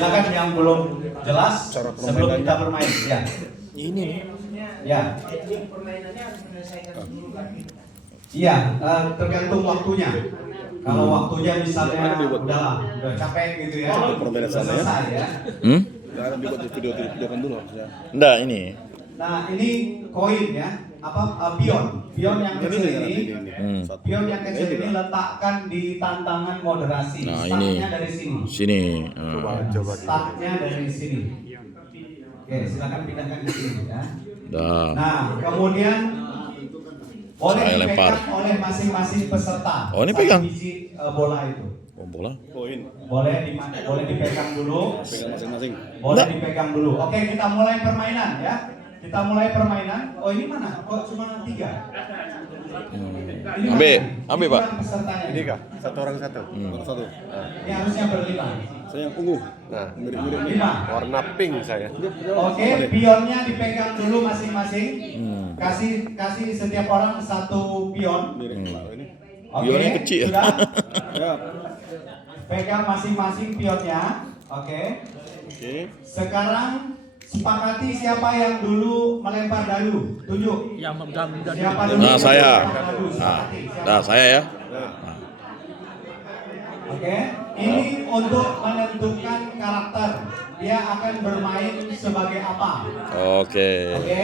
Silakan yang belum jelas sebelum kita bermain. Ya. Ini. Ya. Iya, tergantung waktunya. Kalau waktunya misalnya udah capek gitu ya, udah selesai ya. Jangan dibuat video-videokan dulu. Enggak, ini. Nah ini koin ya, pion yang kecil ini, pion yang kecil ini letakkan di tantangan moderasi. Nah, Startnya ini. dari sini. Sini. Coba. Startnya dari sini. Oke, silakan pindahkan ke sini ya. Dah. Nah, kemudian boleh Saya lempar. dipegang oleh masing-masing peserta. Oh, ini pegang? Satu biji bola itu. Oh, bola. Koin. Boleh dipegang dulu. Pegang masing-masing. Boleh dipegang dulu. Oke, kita mulai permainan ya. Kita mulai permainan. Oh, ini mana? Kok cuma 3? Ini Ambil, Pak. Pesertanya. Ini kah? Satu orang satu. Satu. Ini harusnya berlima. Saya yang ungu. Nah, mirip-mirip nih. 5. Warna pink saya. Oke, pionnya dipegang dulu masing-masing. Kasih setiap orang satu pion. Mirip ini. Oke, Pionnya kecil. sudah. Ya. Pegang masing-masing pionnya. Oke. Oke. Sekarang sepakati siapa yang dulu melempar dadu. Tunjuk. Yang memegang dadu. Siapa dulu? Nah, saya. melempar dadu? Sepakati. Siapa? Nah, saya ya. Oke. Ini untuk menentukan karakter. Dia akan bermain sebagai apa? Oke. Oke.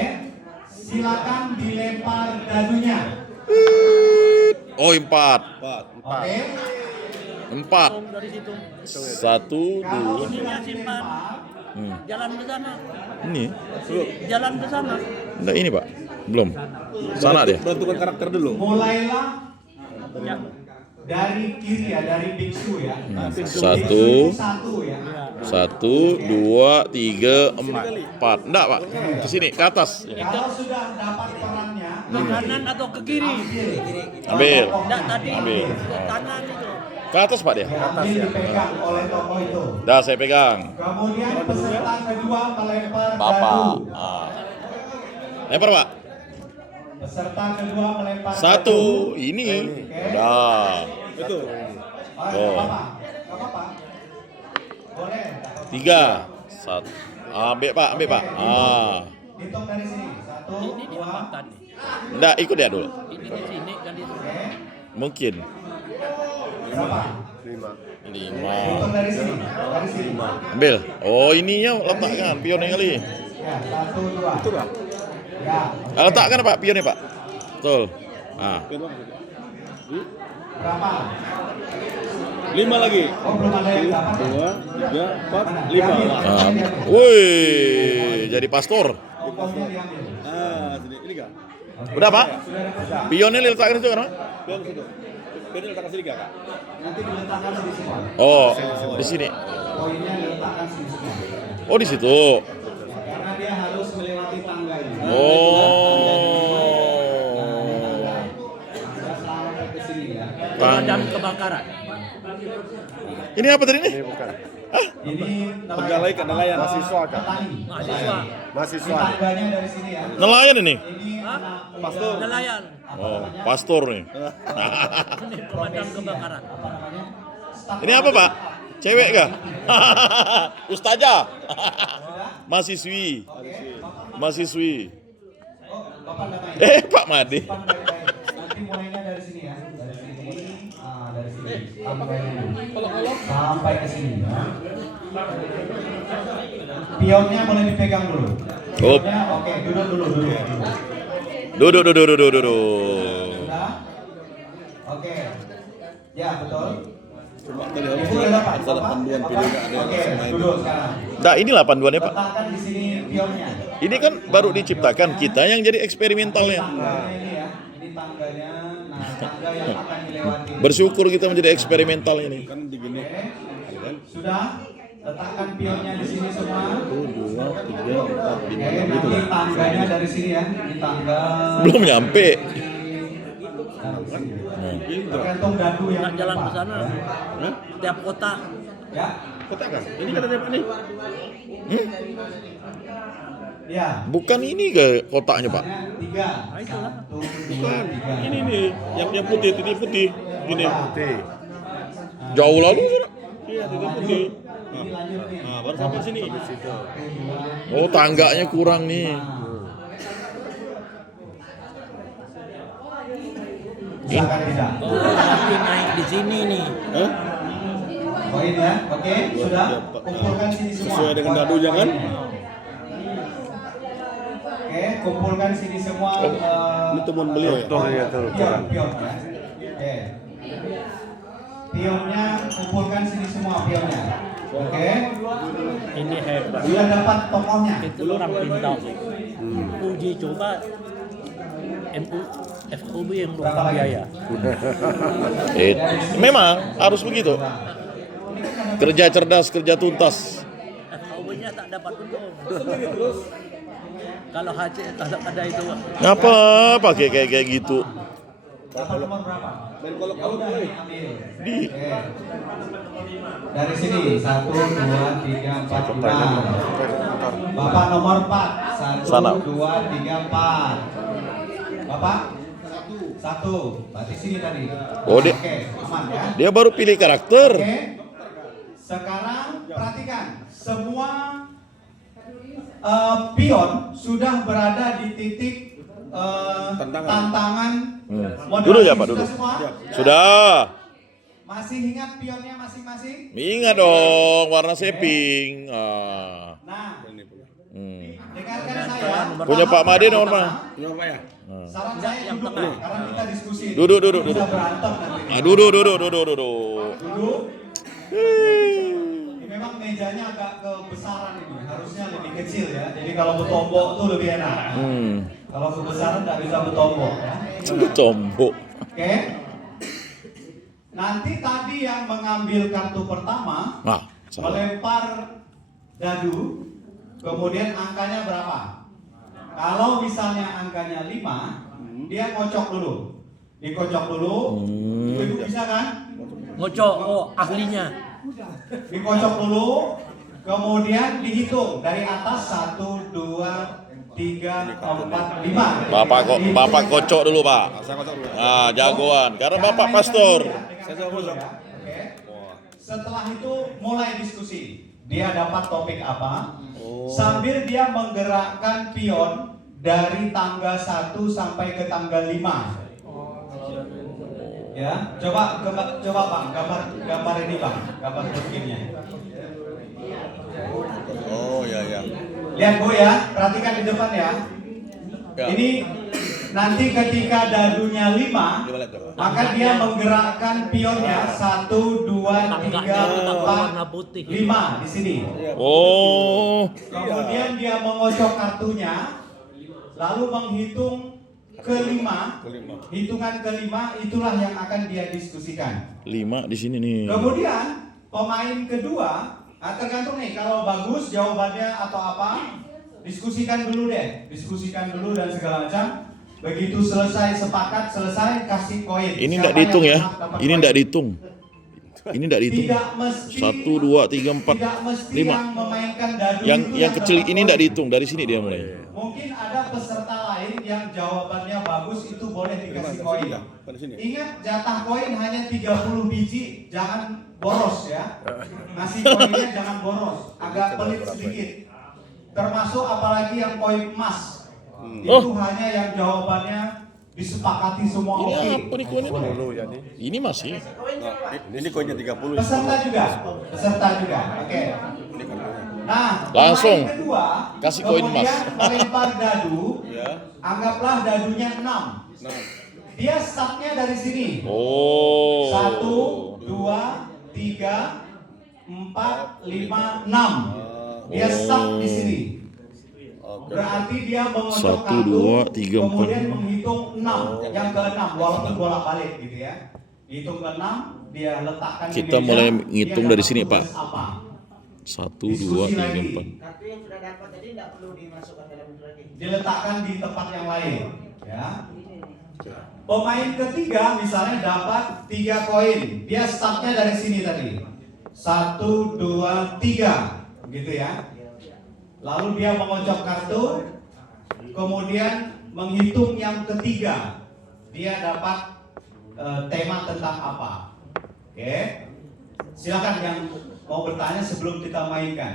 Silakan dilempar dadunya. Oh, 4. Oke. 4. Dari situ. 1, 2. Kalau sudah simpan. dilempar, Jalan ke sana. Ini. Jalan ke sana. Enggak ini, Pak. Belum. Sana dia. Bentukan karakter dulu. mulailah Ya. dari kiri ya, dari biksu ya. Satu. Biksu satu ya. 1, 2, 3, 4. Enggak, Pak. Ke sini, ke atas. Ini. Kalau sudah dapat perannya, Ke kanan atau ke kiri? Ambil. Enggak, tadi Ambil. ke kanan itu. Ke atas, Pak dia. Ambil dipegang oleh tokoh itu. Dah, saya pegang. Kemudian peserta kedua melempar Bapak. dadu. Lempar, Pak. Peserta kedua melempar 1. dadu. Ini. Oke. Dah. Itu. Oh, Oh. nggak apa-apa. Boleh. 3. 1. Ambil, Pak. Ambil, Pak. Hitung dari sini. 1, Ini di 2, depan. Enggak, ikut dia dulu. Ini di sini kan di oke. Mungkin. Berapa? 5. 5. Hitung dari sini. Dari sini. Ambil. Oh, ininya letakkan pionnya kali. Ya, 1, 2. Itu kah? Ya. Letakkan, Pak, pionnya, Pak. Betul. Berapa? 5 lagi. Oh, belum ada yang dapat. 2, 3, 4, Mana? 5. Diambil. Woi, jadi pastor. Tokohnya diambil. Sini. Ini kah? Udah, Pak? Sudah dapat. Pionnya diletakkan itu kan, Pak? Pion situ. Pion letakkan sini kah, Kak? Nanti diletakkan di sini. Oh, di sini. Poinnya diletakkan di sini. Oh, di situ. Karena dia harus melewati tangga ini. Oh. Tangga sampai ke sini ya. pemadam kebakaran. Ini apa tadi nih? Ini bukan. Ini Nelayan. Mahasiswa, Kak. Petani. Mahasiswa. Ini Mahasiswa. tangganya dari sini ya. Nelayan ini. Ini anak Pastor. Nelayan. Oh, pastor nih. Ini pemadam kebakaran. apa namanya? Staf Ini apa, Pak? Cewek kah? Ustazah. Mahasiswi. Mahasiswi. Oh, Bapak namanya. Pak Made. Depan baik-baik. Nanti mulainya dari sini ya. Dari sini. Dari sini. Tangganya. Sampai ke sini ya. Pionnya boleh dipegang dulu. Oh. Pionnya oke, duduk dulu. Duduk. Sudah? Oke. Ya, betul. Coba tadi Ibu harus udah dapat? ada panduan Bapak? video nggak ada yang Oke, bisa main. duduk sekarang. Nah, inilah panduannya, Pak. Letakkan di sini pionnya. Ini kan baru diciptakan, kita yang jadi eksperimentalnya. Tangganya ini ya. Ini tangganya. Nah, tangga yang akan dilewati. Bersyukur kita menjadi eksperimental ini. Kan digini. Oke. Sudah? Letakkan pionnya di sini semua. 1, 2, 3, 4, 5. Oke, Gitu. nanti tangganya dari sini ya. Ini tangga. Belum nyampe. Tergantung dadu yang Nggak jalan ke sana. Hah? Tiap kota. Ya. Kotak kan? Ini kan ada ini. Ya. Bukan ini ke kotaknya, Pak. Tiga. Nah, itulah. Satu, dua, Bukan. tiga. Ini nih, yang putih, titik putih. Gini. Putih. Jauh lalu, Saudara. Iya, titik putih. Ini lanjut nih. Nah, baru sampai sini. Oh, tangganya kurang nih. Silakan tidak. Oh, berarti naik di sini nih. Hah? Koin ya, oke, sudah. Kumpulkan sini semua. Sesuai dengan dadunya kan? Oke, kumpulkan sini semua. Ini temuan beliau ya? Pion ya. Oke. Pionnya kumpulkan sini semua pionnya. Oke. Ini hebat. Sudah dapat tokohnya. Itu orang pintar. Uji coba FUB yang Berapa luar lagi? biaya. Memang harus begitu. Kerja cerdas, kerja tuntas. FUB-nya tak dapat untung. Kalau ada itu Ngapa pakai kayak gitu? Dapat nomor berapa? Dan kalau Ya udah boleh. ambil. Di Oke. Dari sini 1, 2, 3, 4, 5. Bapak nomor 4. 1, Sana. 2, 3, 4. Bapak 1. Berarti sini tadi. Oh, dia- Oke, aman ya. dia baru pilih karakter. Oke. Sekarang perhatikan semua pion sudah berada di titik tantangan. Duduk ya, Pak, Sudah duduk. semua? Sudah. Masih ingat pionnya masing-masing? Ingat dong, warna seping. Nah, Hmm. dengarkan saya. Punya Pak Made nomor mana? Ini apa ya? Saran saya yang duduk tengah. dulu, karena kita diskusi. Duduk. Bisa berantem nanti. Duduk. Duduk. Ini memang mejanya agak kebesaran ini. Harusnya lebih kecil ya. Jadi kalau bertombok tuh lebih enak. Kalau kebesaran nggak bisa bertombok ya. Tombok. Oke. Nanti tadi yang mengambil kartu pertama Nah, salah. melempar dadu, kemudian angkanya berapa? Kalau misalnya angkanya 5, dia ngocok dulu. Dikocok dulu. Ibu bisa kan? ngocok. Oh, ahlinya. Dikocok dulu, kemudian dihitung dari atas 1, 2, 3, 4, 5. Bapak kocok dulu, Pak. Saya kocok dulu. Ah, jagoan. Karena Jangan Bapak mainkan pastor. dulu ya, dengarkan dulu ya. Oke. Wah. Setelah itu mulai diskusi. Dia dapat topik apa? Oh. Sambil dia menggerakkan pion dari tangga 1 sampai ke tangga 5. Ya, coba Pak, gambar ini Bang, gambar turkinnya. Oh ya. Lihat Bu ya, perhatikan di depan ya. Ya. Ini nanti ketika dadunya 5, Coba lihat coba. maka dia menggerakkan pionnya 1, 2, 3, 4, 5 di sini. Oh, Kemudian dia mengocok kartunya, lalu menghitung kelima. Hitungan kelima itulah yang akan dia diskusikan. 5 di sini nih. Kemudian pemain kedua, tergantung nih kalau bagus jawabannya atau apa, diskusikan dulu deh, dan segala macam. Begitu selesai selesai kasih koin. Ini Siapa enggak dihitung yang ya. berhak dapat Ini koin? enggak dihitung. Ini enggak dihitung. Tidak mesti 1 2 3 4 tidak mesti 5. yang memainkan dadu Yang itu kecil dapat ini koin. enggak dihitung. Dari sini dia mulai. Mungkin ada peserta lain yang jawabannya bagus, itu boleh dikasih koin. Pada sini. Ingat, jatah koin hanya 30 biji, jangan boros ya. Ngasih koinnya jangan boros, agak pelit sedikit. Termasuk apalagi yang koin emas. Itu hanya yang jawabannya disepakati semua Ini oke. apa nih koinnya? Ini masih. Nah, ini koinnya 30. Peserta juga. Oke. Nah, Langsung. pemain kedua Kasih koin emas. kemudian melempar dadu. Ya. Anggaplah dadunya 6. Nah, Dia startnya dari sini. Oh. 1, 2, 3, 4, 5, 6. Dia start di sini. oke. Berarti dia mengocok 1, kartu, 2, 3, 4. kemudian menghitung 6, yang ke-6 walaupun bolak-balik gitu ya. Hitung ke-6, dia letakkan di Kita meja, mulai dia ngitung dari dapat sini, tugas Pak. Apa? 1 2 Diskusi 3 lagi. 4. Kartu yang sudah dapat tadi tidak perlu dimasukkan dalam lagi. Diletakkan di tempat yang lain, ya. Pemain ketiga misalnya dapat 3 koin. Dia startnya dari sini tadi. 1, 2, 3, gitu ya. Lalu dia mengocok kartu, kemudian menghitung yang ketiga. Dia dapat tema tentang apa? Oke. Silakan yang mau bertanya sebelum kita mainkan?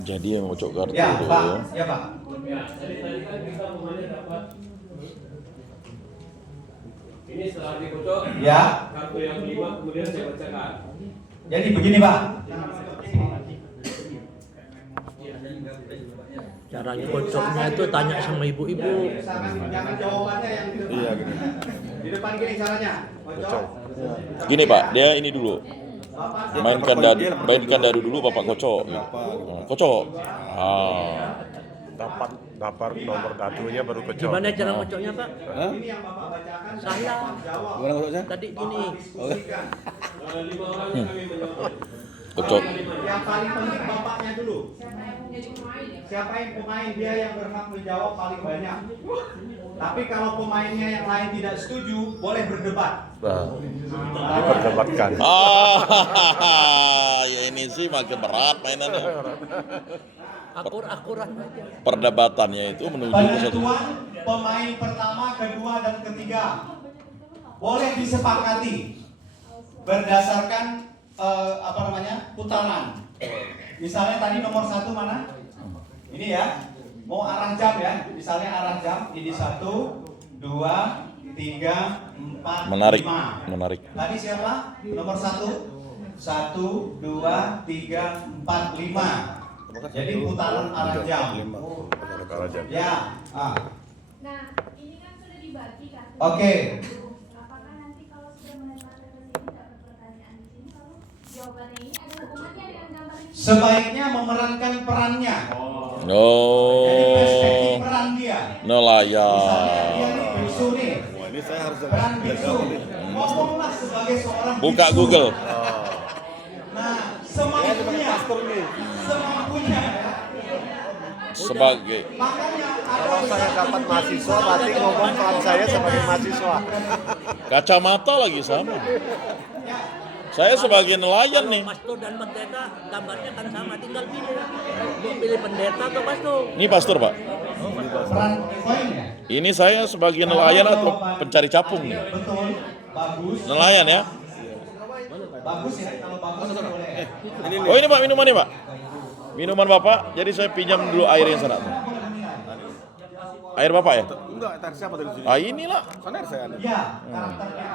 Jadi yang ngocok kartu Ya, itu. Pak. Ya, Pak. Ya, jadi tadi kan kita mulai dapat ini setelah dikocok Ya. kartu yang kelima kemudian saya bacakan. Jadi begini, Pak. Cara kocoknya itu tanya sama ibu-ibu. Jangan jawabannya yang di depan. Iya, gini. Di depan gini caranya. Kocok. Gini Pak, dia ini dulu. Mainkan dadu dulu Bapak kocok. Kocok. Ah. dapat nomor kartunya baru kocok. Gimana cara kocoknya, Pak? Hah? Ini yang Bapak bacakan. Salah. Gimana maksudnya? Tadi gini. Diskusikan. 5 orang kami menjawab. Kocok. Yang paling penting bapaknya dulu. Siapa yang pemain, dia yang berhak menjawab paling banyak. Tapi kalau pemainnya yang lain tidak setuju, boleh berdebat. Nah, diperdebatkan. Ya ini sih makin berat mainannya. Akurat aja. Perdebatannya itu menuju ke satu. Penentuan pemain pertama, kedua, dan ketiga boleh disepakati berdasarkan putaran. Misalnya tadi nomor 1 mana? Ini ya, mau arah jam ya. Misalnya arah jam ini 1, 2, 3, 4, Menarik, 5. menarik. Tadi siapa? Nomor 1. 1, 2, 3, 4, 5. Jadi putaran arah jam. Ya. Nah, ini kan sudah dibagi kan? Oke. Apakah nanti kalau sudah melempar ke sini dapat pertanyaan di sini lalu jawabannya ini ada hubungannya dengan gambar ini? Sebaiknya memerankan perannya. Jadi perspektif Oh, peran dia. nelayan. Misalnya dia nih biksu nih. Wah, ini saya harus Peran biksu. Ngomonglah sebagai seorang Buka biksu. Google. Nah, semampunya. Semampunya ya. Sebagai. Makanya Kalau saya dapat mahasiswa, berarti ngomong peran saya sebagai mahasiswa. Kacamata lagi sama. Saya sebagai nelayan nih. Pastor dan pendeta gambarnya kan sama, tinggal pilih. Mau pilih pendeta atau pastor? Ini pastor Pak. peran koin ya. Ini saya sebagai nelayan atau pencari capung nih. Betul. Bagus. Nelayan ya. Bagus ya, kalau bagus boleh. Oh ini Pak minumannya Pak. Minuman Bapak. Jadi saya pinjam dulu air yang sana. Air Bapak ya? Enggak, tadi siapa tadi sini? Ah inilah. Sana air saya ada. Ya, karakternya.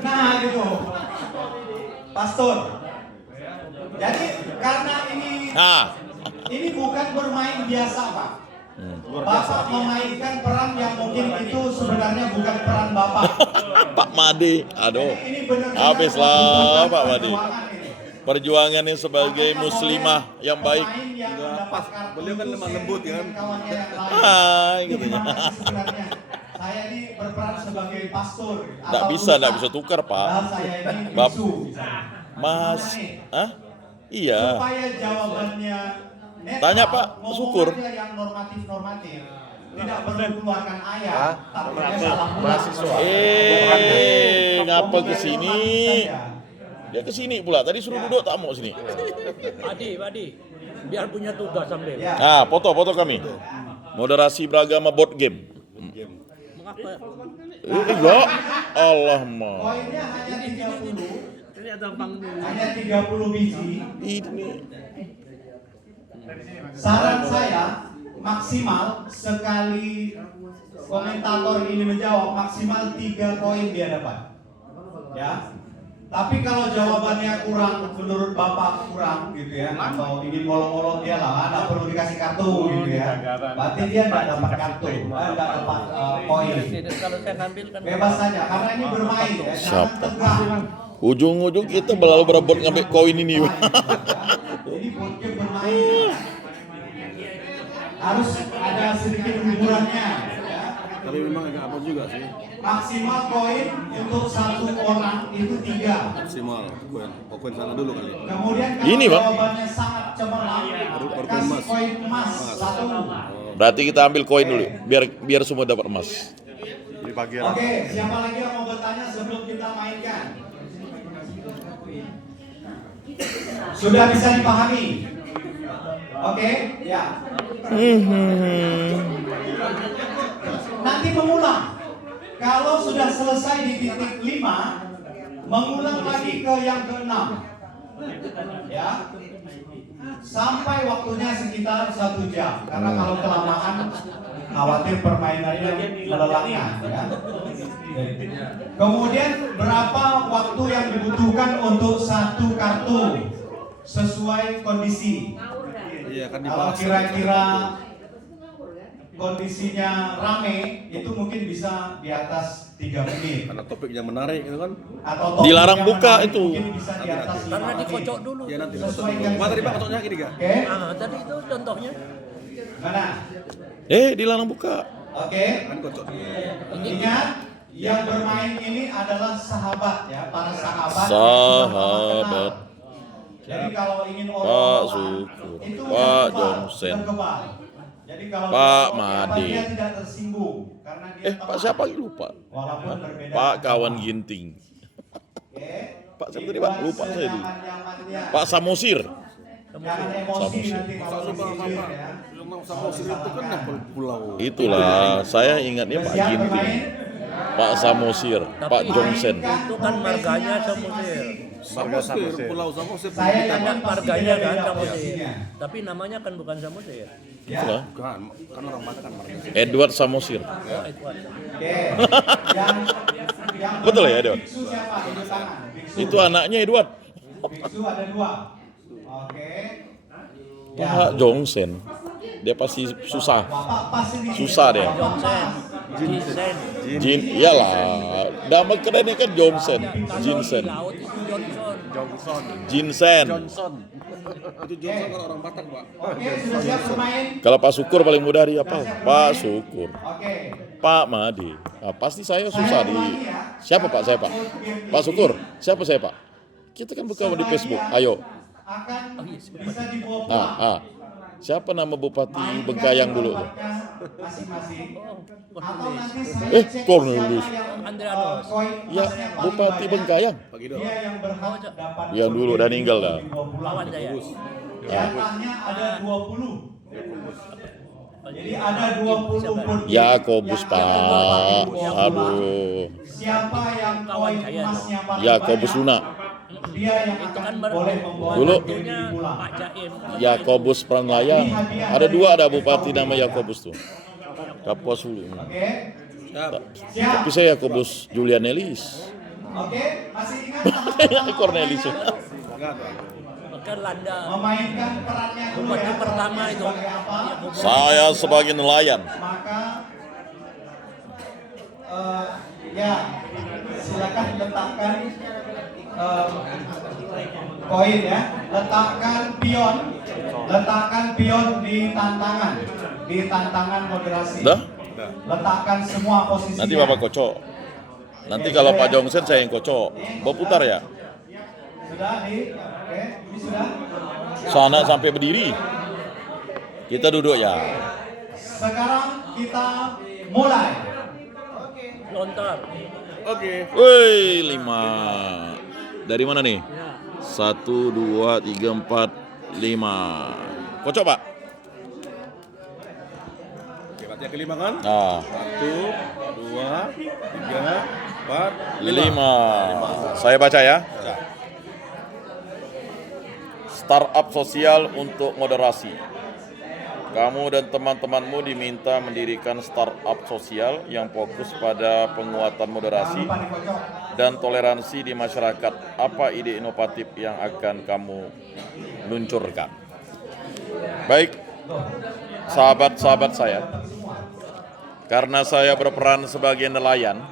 Nah, gitu. Pastor. Jadi karena ini bukan bermain biasa, Pak. Bapak memainkan peran yang mungkin itu sebenarnya bukan peran Bapak. Pak Made. Aduh. Jadi ini benar-benar Habislah membutuhkan Pak Made. perjuangan ini. Perjuangannya sebagai muslimah yang baik. Pemain yang mendapat kartu Beliau kan lemah share lembut, ya kan? dengan kawannya yang lain. Hai, Ini katanya. gimana sih sebenarnya? Saya ini berperan sebagai pastor. Nggak atau bisa ustaz. tukar Pak. Padahal saya ini Bab- biksu, misalnya. Mas, Gimana nih? ah? Iya. Supaya jawabannya netral, Tanya, Pak, ngomong syukur. aja yang normatif. Tidak perlu keluarkan ayat. Takutnya salah pula. Mahasiswa. Ngapa ke sini? Normatif saja. Dia ke sini pula. Tadi suruh duduk tak mau sini. Padi. Biar punya tugas sambil. Ya. Ah, foto kami. Moderasi beragama board game. Mengapa? Enggak. Allah mah. Poinnya hanya 30. Ini gampang dulu. Hanya 30 biji. Ini. Saran saya maksimal sekali komentator ini menjawab maksimal 3 koin dia dapat. Ya. Tapi kalau jawabannya kurang, menurut Bapak kurang gitu ya, atau ingin ngolong-ngolong dia lah, nggak perlu dikasih kartu gitu ya. Berarti dia nggak dapat kartu, nggak dapat koin. Kalau saya ngambil kan Bebas saja, karena ini bermain ya, jangan Siapa? tegang. Ujung-ujung kita berlalu berebut ngambil koin ini. Ini boardgame bermain. Harus ada sedikit hiburannya. Ya. Tapi memang agak apa juga sih. Maksimal koin untuk 1 orang itu 3. Maksimal koin. Oh, koin sana dulu kali. Kemudian kalau Ini, Pak. jawabannya sangat cemerlang, Baru kasih emas. koin emas 1. Berarti kita ambil koin dulu, biar semua dapat emas. Di bagian Oke, siapa lagi yang mau bertanya sebelum kita mainkan? Sudah bisa dipahami? Oke, ya. Nanti mengulang. Kalau sudah selesai di titik 5, mengulang lagi ke yang keenam, ya, sampai waktunya sekitar 1 jam. Karena kalau kelamaan khawatir permainannya melelahkan, ya. Kemudian berapa waktu yang dibutuhkan untuk satu kartu sesuai kondisi? Iya kan Kalau dibahas. kira-kira kondisinya rame, itu mungkin bisa di atas 3 menit. Karena topiknya menarik itu kan. Atau topik Dilarang yang buka menarik itu. mungkin bisa di atas 5 Karena menit. dikocok dulu. Ya nanti Sesuaikan Pak tadi Pak saja. kocoknya gini kan. Oke, Tadi itu contohnya. mana? Dilarang buka. Oke, Kan kocok. ingat yang bermain ini adalah sahabat, ya, para sahabat. Sahabat. Jadi kalau ingin Pak orang Syukur, itu Pak berkebal, Jongsen, berkebal. Jadi kalau Pak dia Made. dia tidak tersinggung karena dia Pak teman. siapa lupa? Walaupun berbeda. Pak kawan ginting. Oke. Pak siapa tadi Pak? Lupa saya dulu. Senyaman-nyamannya. Pak Samosir. Jangan emosi Samosir. nanti kalau disisir, ya. Samosir itu kan pulau. Itulah, saya ingatnya Pak Siap Ginting, bermain? Pak Samosir, Pak Jongsen. Itu kan marganya Samosir. Samosir, pulau Samosir. Saya Banyak yakin pasti marganya kan beda-beda Samosir. posisinya. Tapi namanya kan bukan Samosir. Ya. Itulah, Bukan, kan orang Batak kan marga. Edward Samosir. Oh, Edward. Oke. Yang Betul ya, bermain Edward? Biksu siapa? Tunjuk tangan. Biksu. Itu anaknya Edward. Biksu ada 2. Oke. Ya. Pak Jongsen. Dia pasti susah. Bapak pasti di sini. Susah deh. Johnson. Jinsen. Jin, iyalah. Nama kerennya kan Jongsen. Jinsen. Di laut itu Johnson. Jinsen. Itu Johnson kan orang Batak Pak. Oke, sudah siap bermain? Kalau Pak Syukur paling mudah dia apa? Pak Syukur. Oke. Pak Made. Nah, pasti saya susah di. Siapa Pak? Saya Pak. Pak Syukur. Siapa saya Pak? Kita kan buka di Facebook. Ayo. Akan bisa dibawa pulang. Siapa nama Bupati Bengkayang dulu tuh? Masing-masing. Oh, Atau nanti Cornelis. saya cek Cornelis. siapa yang, Andreanus. koin Ya, emasnya paling Bupati banyak. Bengkayang. Dia yang berhak dapat Yang dulu udah meninggal dah. dibawa pulang. Lawan Jaya. Jatahnya ada 20. Jadi ada 20 pun. Yakobus yang Pak. akan dibawa pulang. Aduh. Siapa yang koin emasnya paling Yakobus banyak, Luna. dia yang Itu akan kan boleh membawa Dulu. Tentunya pulang. Pak Jaim. Yakobus Pranlayang. Ada 2 ada bupati nama Yakobus tuh. Kapuas dulu. Oke. Siap. Tapi saya Yakobus Julianelis. Oke, masih ingat Cornelis. Kan Landa. memainkan perannya dulu Bupati ya. pertama itu. Sebagai apa? Saya sebagai nelayan. Maka ya silakan letakkan koin ya, letakkan pion di tantangan moderasi. Dah? Letakkan semua posisi. Nanti Bapak kocok. Nanti kalau Pak Jongsen saya yang kocok. Bawa putar ya. Sudah oke, ini sudah. Sana sampai berdiri. Kita duduk ya. Sekarang kita mulai. Lontar. Oke. Woi, 5. Dari mana nih? 1, 2, 3, 4, 5. Kocok Pak. Oke, berarti yang kelima kan? Nah, 1, 2, 3, 4, 5. Saya baca ya. Startup sosial untuk moderasi. Kamu dan teman-temanmu diminta mendirikan startup sosial yang fokus pada penguatan moderasi Jangan lupa dikocok. dan toleransi di masyarakat. Apa ide inovatif yang akan kamu luncurkan? Baik, sahabat-sahabat saya, karena saya berperan sebagai nelayan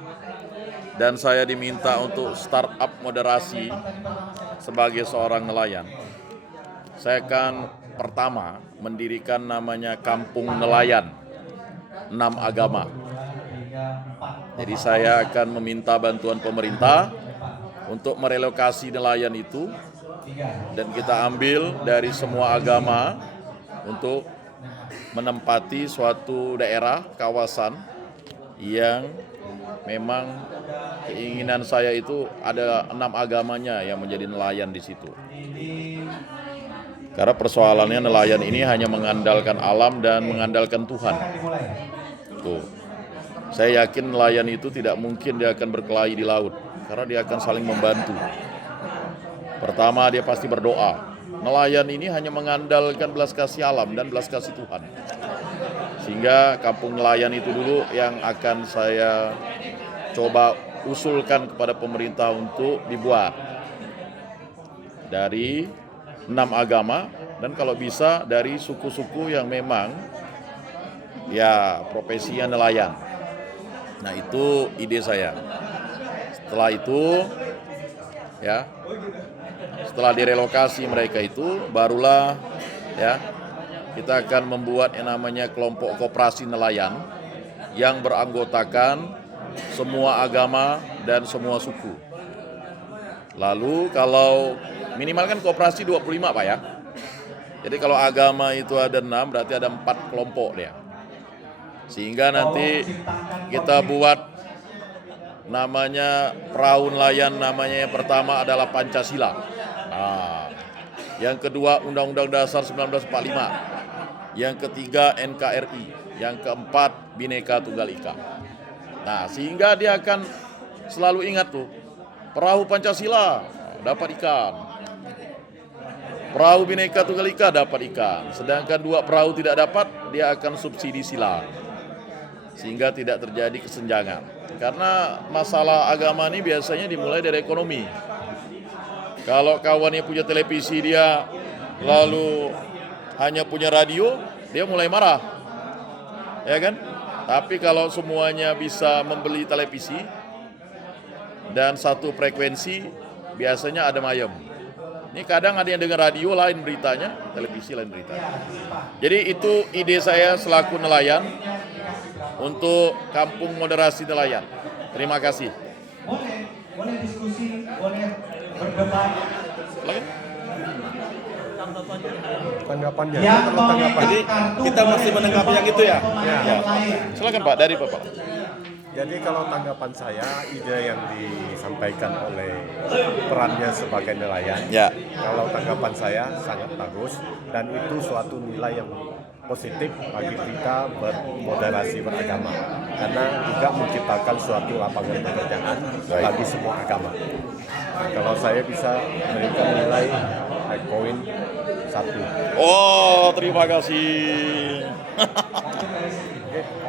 dan saya diminta untuk startup moderasi sebagai seorang nelayan, saya akan pertama mendirikan namanya Kampung Nelayan 6 Agama. Jadi saya akan meminta bantuan pemerintah untuk merelokasi nelayan itu dan kita ambil dari semua agama untuk menempati suatu daerah, kawasan yang memang keinginan saya itu ada 6 agamanya yang menjadi nelayan di situ. Karena persoalannya nelayan ini hanya mengandalkan alam dan mengandalkan Tuhan. Silakan dimulai. Tuh. Saya yakin nelayan itu tidak mungkin dia akan berkelahi di laut, karena dia akan saling membantu. Pertama, dia pasti berdoa. Nelayan ini hanya mengandalkan belas kasih alam dan belas kasih Tuhan. Sehingga kampung nelayan itu dulu yang akan saya coba usulkan kepada pemerintah untuk dibuat. Dari 6 agama dan kalau bisa dari suku-suku yang memang ya profesinya nelayan. Nah, itu ide saya. Setelah itu ya, setelah direlokasi mereka itu barulah ya kita akan membuat yang namanya kelompok koperasi nelayan yang beranggotakan semua agama dan semua suku. Lalu kalau minimal kan koperasi 25 Pak ya. Jadi kalau agama itu ada 6 berarti ada 4 kelompok dia. Sehingga nanti kita buat namanya perahu nelayan, namanya yang pertama adalah Pancasila. Nah, yang kedua Undang-Undang Dasar 1945. Yang ketiga NKRI, yang keempat Bhinneka Tunggal Ika. Nah, sehingga dia akan selalu ingat tuh, perahu Pancasila dapat ikan, perahu Bhinneka Tunggal Ika dapat ikan, sedangkan 2 perahu tidak dapat, dia akan subsidi silang, sehingga tidak terjadi kesenjangan. Karena masalah agama ini biasanya dimulai dari ekonomi. Kalau kawannya punya televisi dia lalu hanya punya radio, dia mulai marah, ya kan? Tapi kalau semuanya bisa membeli televisi dan satu frekuensi, biasanya adem ayem. Ini kadang ada yang dengar radio lain beritanya, televisi lain beritanya. Jadi itu ide saya selaku nelayan untuk kampung moderasi nelayan. Terima kasih. Boleh diskusi, boleh berdebat. Silakan. Tanggapannya. Yang Perlu tanggapan. Jadi kita masih menanggapi yang itu ya? Ya. Silakan Pak, dari Bapak. Jadi kalau tanggapan saya, ide yang disampaikan oleh perannya sebagai nelayan, Ya. kalau tanggapan saya sangat bagus dan itu suatu nilai yang positif bagi kita bermoderasi beragama karena juga menciptakan suatu lapangan pekerjaan bagi semua agama. Nah, kalau saya bisa memberikan nilai koin 1. Oh, terima kasih.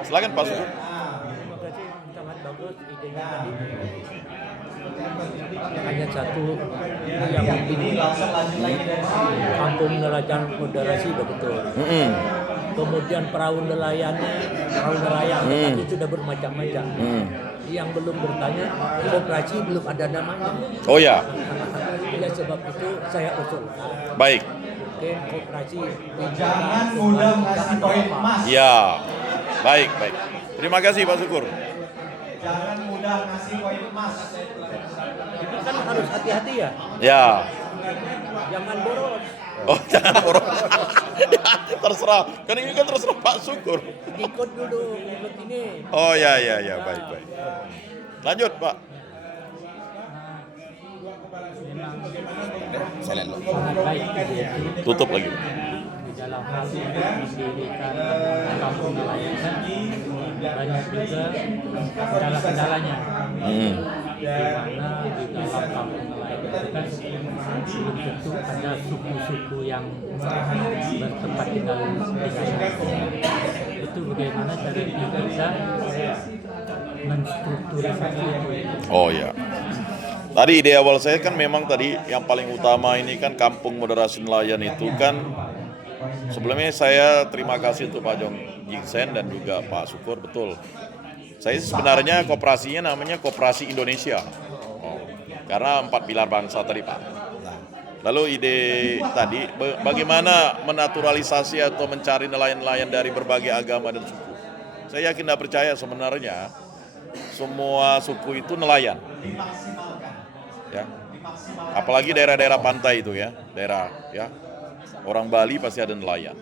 Silakan Pak Sukur. Sangat bagus idenya tadi. Hanya satu yang ini kampung nelayan moderasi betul. Kemudian perahu nelayan tadi sudah bermacam-macam. Yang belum bertanya, koperasi belum ada namanya. Oh ya, Ya sebab itu saya usulkan. baik. Mungkin koperasi Jangan mudah ngasih koin emas. Ya, baik. Terima kasih Pak Syukur. Jangan mudah ngasih koin emas. itu kan harus hati-hati ya. Ya. Jangan boros. Oh, jangan boros. Ya, terserah. Kan ini kan terserah Pak Syukur. Ikut dulu, ikut ini. Oh ya, baik. Lanjut Pak. Sangat baik ide itu Tutup lagi. di dalam hal mendirikan kampung nelayan kan banyak juga kendala-kendalanya. Di mana di dalam kampung nelayan itu kan belum tentu ada suku-suku yang bertempat tinggal di sana. Itu bagaimana cara kita menstrukturisasi itu. Oh ya. Tadi ide awal saya kan memang tadi yang paling utama ini kan kampung moderasi nelayan itu kan sebelumnya saya terima kasih untuk Pak Jong Jingsen dan juga Pak Syukur, betul. Saya sebenarnya koperasinya namanya Koperasi Indonesia. Karena 4 pilar bangsa tadi Pak. Lalu ide tadi bagaimana menaturalisasi atau mencari nelayan-nelayan dari berbagai agama dan suku. Saya yakin dan percaya sebenarnya semua suku itu nelayan. Ya. Apalagi daerah-daerah pantai itu ya, daerah ya. Orang Bali pasti ada nelayan.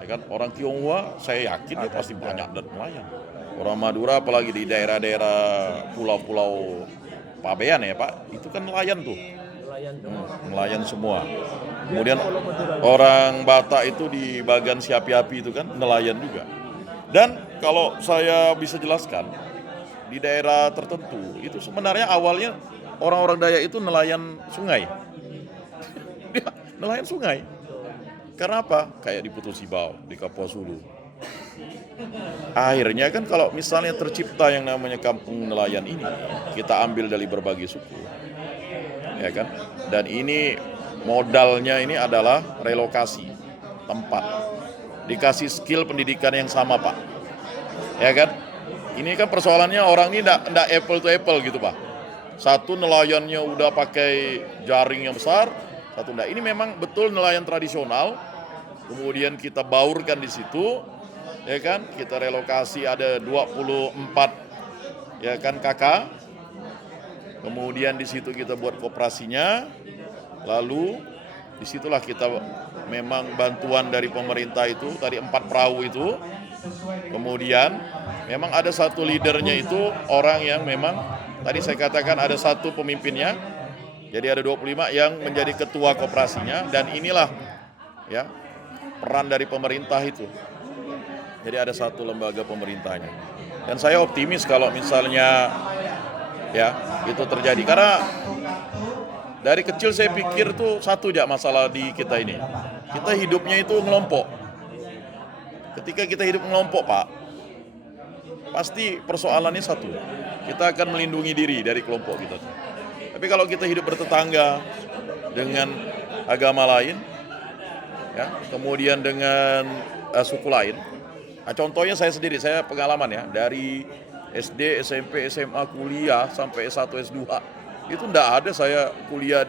Ya kan? Orang Tionghoa saya yakin dia pasti banyak dan nelayan. Orang Madura apalagi di daerah-daerah pulau-pulau Pabean ya Pak, itu kan nelayan tuh. Nelayan semua. Kemudian orang Batak itu di bagian Siapi-api itu kan nelayan juga. Dan kalau saya bisa jelaskan, di daerah tertentu itu sebenarnya awalnya orang-orang Dayak itu nelayan sungai. Dia nelayan sungai. Karena apa? Kayak di Putus Sibau, di Kapuas Hulu. Akhirnya kan kalau misalnya tercipta yang namanya kampung nelayan ini, kita ambil dari berbagai suku, ya kan? Dan ini modalnya ini adalah relokasi tempat, dikasih skill pendidikan yang sama, Pak, ya kan? Ini kan persoalannya orang ini ndak apple to apple gitu, Pak. Satu nelayannya udah pakai jaring yang besar, satu ndak. Ini memang betul nelayan tradisional. Kemudian kita baurkan di situ, ya kan? Kita relokasi ada 24 ya kan kakak. Kemudian di situ kita buat koperasinya. Lalu disitulah kita memang bantuan dari pemerintah itu tadi 4 perahu itu. Kemudian memang ada satu leadernya itu orang yang memang tadi saya katakan ada satu pemimpinnya. Jadi ada 25 yang menjadi ketua koperasinya dan inilah ya peran dari pemerintah itu. Jadi ada satu lembaga pemerintahnya. Dan saya optimis kalau misalnya ya itu terjadi karena dari kecil saya pikir tuh satu aja masalah di kita ini. Kita hidupnya itu ngelompok. Ketika kita hidup ngelompok, Pak, pasti persoalannya satu. Kita akan melindungi diri dari kelompok kita. Tapi kalau kita hidup bertetangga dengan agama lain, ya, kemudian dengan suku lain. Nah, contohnya saya sendiri, saya pengalaman ya, dari SD, SMP, SMA, kuliah sampai S1, S2. Itu enggak ada saya kuliah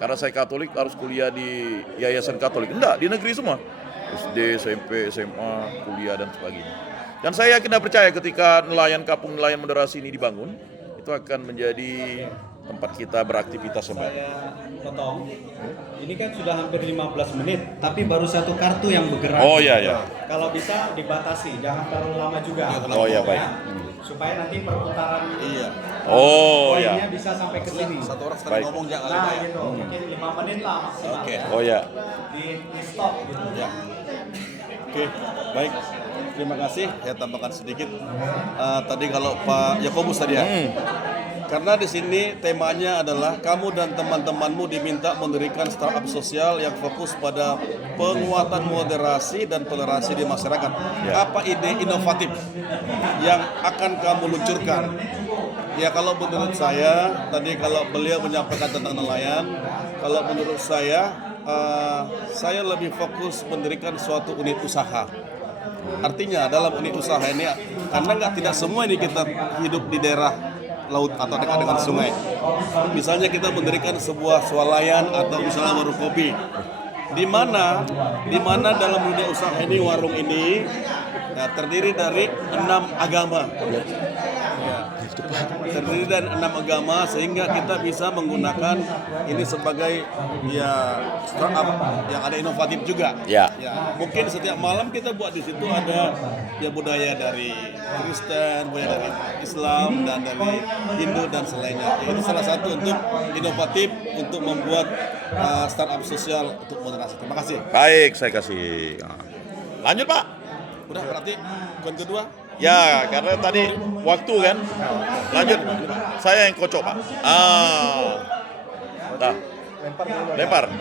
karena saya Katolik harus kuliah di yayasan Katolik. Enggak, di negeri semua. SD, SMP, SMA, kuliah dan sebagainya. Dan saya yakin dan percaya ketika kampung nelayan moderasi ini dibangun, itu akan menjadi tempat kita beraktivitas semua. Saya potong. Ini kan sudah hampir 15 menit, tapi baru satu kartu yang bergerak. Oh iya ya. Kalau bisa dibatasi, jangan terlalu lama juga. Oh iya baik. Supaya nanti perputaran Oh iya. poinnya bisa sampai ke sini. Satu orang sekali Baik. ngomong jangan Nah, lupa ya. gitu. Mungkin 5 menit lah maksimal. Oke. Oh ya. Di stop gitu. Ya. Oke, baik. Terima kasih. Saya tambahkan sedikit. Tadi kalau Pak Yakobus tadi ya. Karena di sini temanya adalah kamu dan teman-temanmu diminta mendirikan startup sosial yang fokus pada penguatan moderasi dan toleransi di masyarakat. Ya. Apa ide inovatif yang akan kamu luncurkan? Ya kalau menurut saya, tadi kalau beliau menyampaikan tentang nelayan, kalau menurut saya lebih fokus mendirikan suatu unit usaha. Artinya dalam unit usaha ini, karena tidak semua ini kita hidup di daerah laut atau dekat dengan sungai. Misalnya kita mendirikan sebuah swalayan atau misalnya warung kopi. Di mana dalam dunia usaha ini warung ini terdiri dari 6 agama. Terdiri dari 6 agama sehingga kita bisa menggunakan ini sebagai startup yang ada inovatif juga. Ya. Mungkin setiap malam kita buat di situ ada budaya dari Kristen, budaya dari Islam dan dari Hindu dan selainnya. Itu salah satu untuk inovatif untuk membuat startup sosial untuk moderasi. Terima kasih. Baik, saya kasih. Lanjut, Pak. Udah berarti poin kedua. Ya, karena tadi waktu kan. Lanjut. Saya yang kocok, Pak. Dah. Lempar. 5.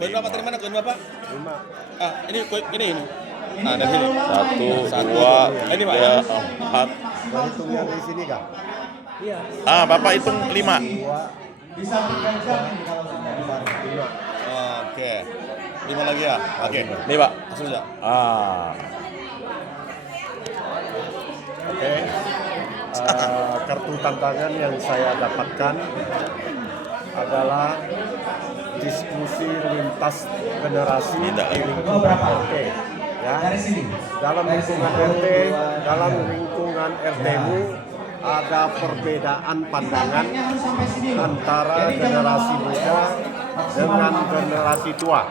Koin Bapak dari mana? Koin Bapak? 5. Ini koin ini. Nah, dari sini. 1, 2, Ini, Pak. 3, 4. Hitung yang di sini kah? Bapak hitung 5. Bisa bergantian nih kalau sudah. Oke. 5 lagi ya. Oke. Nih, Pak. Langsung aja. Oke. Kartu tantangan yang saya dapatkan adalah diskusi lintas generasi Tidak. di lingkungan RT. Ya. Dalam lingkungan RT, dalam lingkungan RT-mu ada perbedaan pandangan antara generasi muda dengan generasi tua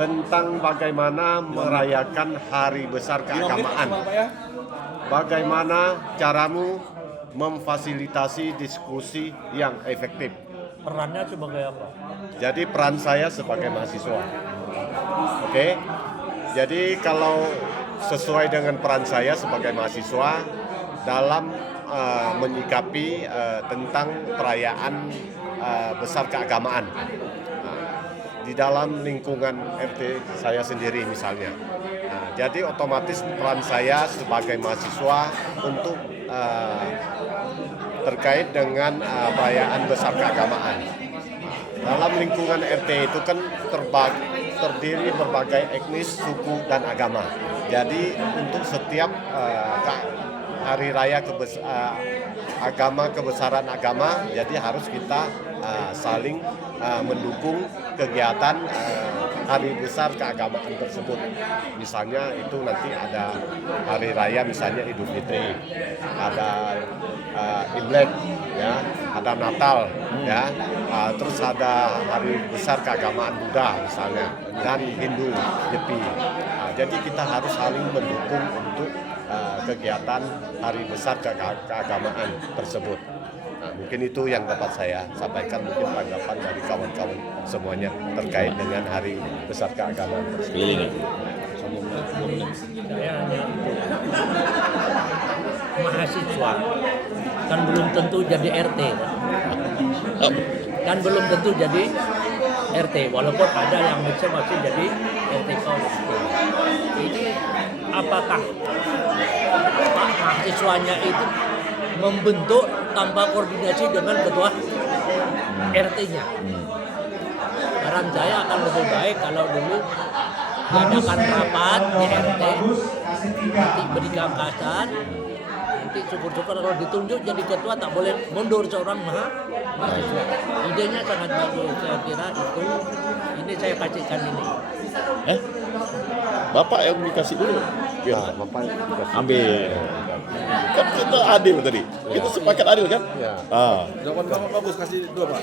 tentang bagaimana merayakan hari besar keagamaan. Bagaimana caramu memfasilitasi diskusi yang efektif? Perannya sebagai apa? Jadi peran saya sebagai mahasiswa. Oke. Jadi kalau sesuai dengan peran saya sebagai mahasiswa dalam menyikapi tentang perayaan besar keagamaan di dalam lingkungan RT saya sendiri misalnya. Jadi otomatis peran saya sebagai mahasiswa untuk terkait dengan perayaan besar keagamaan. Dalam lingkungan RT itu kan terdiri berbagai etnis, suku, dan agama. Jadi untuk setiap hari raya kebesaran agama, jadi harus kita saling mendukung kegiatan hari besar keagamaan tersebut. Misalnya itu nanti ada hari raya misalnya Idul Fitri, ada Imlek, ya, ada Natal, ya, terus ada hari besar keagamaan Buddha misalnya, dan Hindu, Nyepi. Jadi kita harus saling mendukung untuk kegiatan hari besar keagamaan tersebut. Mungkin itu yang dapat saya sampaikan, mungkin tanggapan dari kawan-kawan semuanya terkait dengan hari besar keagamaan tersebut. Saya hanya mahasiswa, kan belum tentu jadi RT, kan belum tentu jadi RT, walaupun ada yang masih jadi RT kaum. Ini apakah Pak mahasiswanya itu membentuk tanpa koordinasi dengan ketua RT-nya? Saran saya akan lebih baik kalau dulu diadakan rapat di RT, nanti beri gagasan, nanti syukur-syukur kalau ditunjuk jadi ketua tak boleh mundur seorang mahasiswa. Idenya sangat bagus, saya kira itu. Ini saya kasihkan ini. Bapak yang dikasih dulu. Ya, Bapak Ambil. Kan kita adil tadi. Kita sepakat adil kan? Ya. Jawaban kamu bagus, kasih 2 Pak.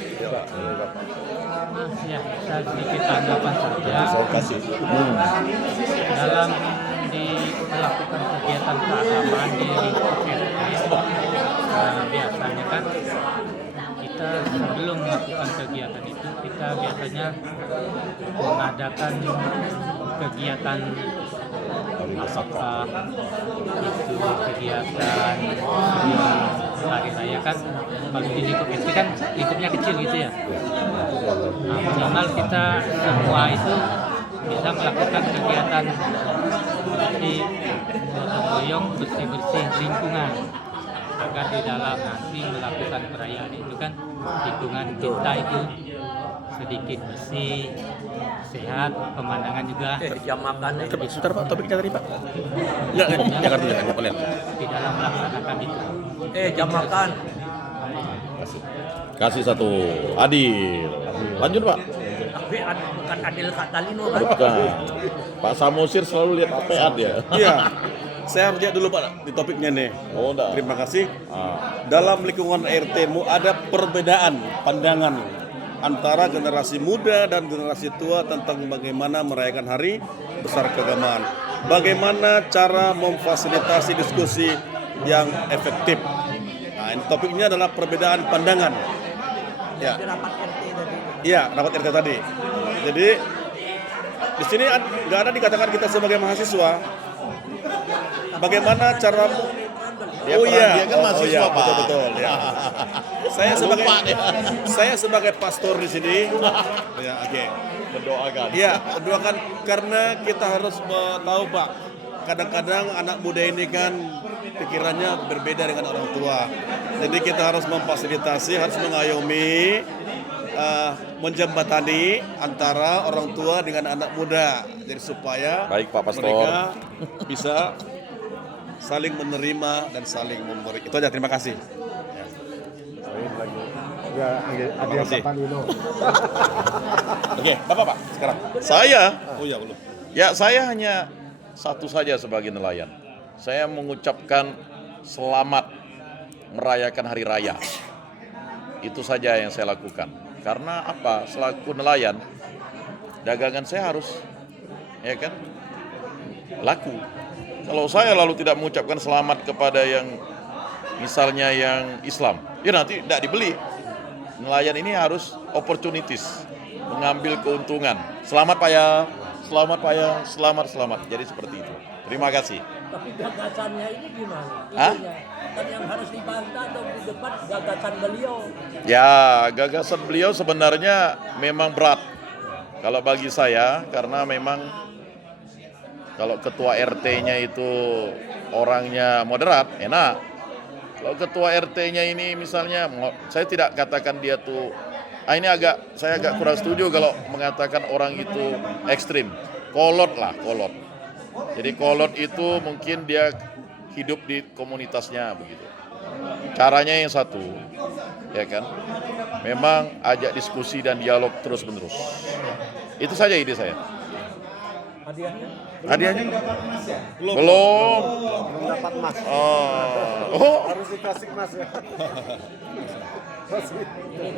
Ya, saya sedikit tanggapan saja. Saya kasih. Dalam melakukan kegiatan keagamaan di lingkup RT, biasanya kan kita sebelum melakukan kegiatan itu kita biasanya mengadakan kegiatan apakah itu kegiatan hari raya kan, kalau di lingkup RT kan lingkupnya kecil gitu ya. Nah, minimal kita semua itu bisa melakukan kegiatan seperti gotong royong bersih-bersih lingkungan, agar di dalam nanti melakukan perayaan itu kan lingkungan kita itu sedikit bersih, sehat, pemandangan juga Sebentar Pak, topiknya tadi Pak. Jangan lihat. di dalam melaksanakan itu. Jam makan. Kasih 1. Adil. Lanjut Pak. Tapi bukan adil kata Lino kan? Bukan. Pak Samosir selalu lihat PA dia. Iya. Saya harus lihat dulu Pak di topiknya nih. Oh, enggak. Terima kasih. Dalam lingkungan RT-mu ada perbedaan pandangan antara generasi muda dan generasi tua tentang bagaimana merayakan hari besar keagamaan. Bagaimana cara memfasilitasi diskusi yang efektif. Nah, ini topiknya adalah perbedaan pandangan. Ya. Iya, rapat RT tadi. Jadi di sini nggak ada dikatakan kita sebagai mahasiswa. Bagaimana caramu? Dia kan mahasiswa, Pak. Betul. Ya. Saya sebagai pastor di sini. Ya, oke. Mendoakan. Iya, mendoakan karena kita harus tahu Pak. Kadang-kadang anak muda ini kan pikirannya berbeda dengan orang tua. Jadi kita harus memfasilitasi, harus mengayomi, menjembatani antara orang tua dengan anak muda. Jadi supaya Baik, Pak Pastor. mereka bisa saling menerima dan saling memberi. Itu aja, terima kasih. Ada yang Pak Nino. Oke, Bapak Pak, sekarang. Saya? Oh ya, belum. Ya, saya hanya satu saja sebagai nelayan. Saya mengucapkan selamat merayakan hari raya. Itu saja yang saya lakukan. Karena apa? Selaku nelayan, dagangan saya harus, ya kan, laku. Kalau saya lalu tidak mengucapkan selamat kepada yang misalnya yang Islam, ya nanti tidak dibeli. Nelayan ini harus opportunities, mengambil keuntungan. Selamat Pak ya. selamat Pak Yang, selamat. Jadi seperti itu. Terima kasih. Tapi gagasannya ini gimana? Hah? Itunya. Kan yang harus dibantah dong di depan gagasan beliau. Ya, gagasan beliau sebenarnya memang berat. Kalau bagi saya, karena memang kalau ketua RT-nya itu orangnya moderat, enak. Kalau ketua RT-nya ini misalnya, saya tidak katakan dia tuh, saya agak kurang setuju kalau mengatakan orang itu ekstrim. Kolot lah, kolot. Jadi kolot itu mungkin dia hidup di komunitasnya begitu. Caranya yang satu, ya kan? Memang ajak diskusi dan dialog terus-menerus. Itu saja ide saya. Hadiahnya? Hadiahnya dapat emas ya? belum. Belum dapat emas. Oh. Harus dikasih emas ya. Ini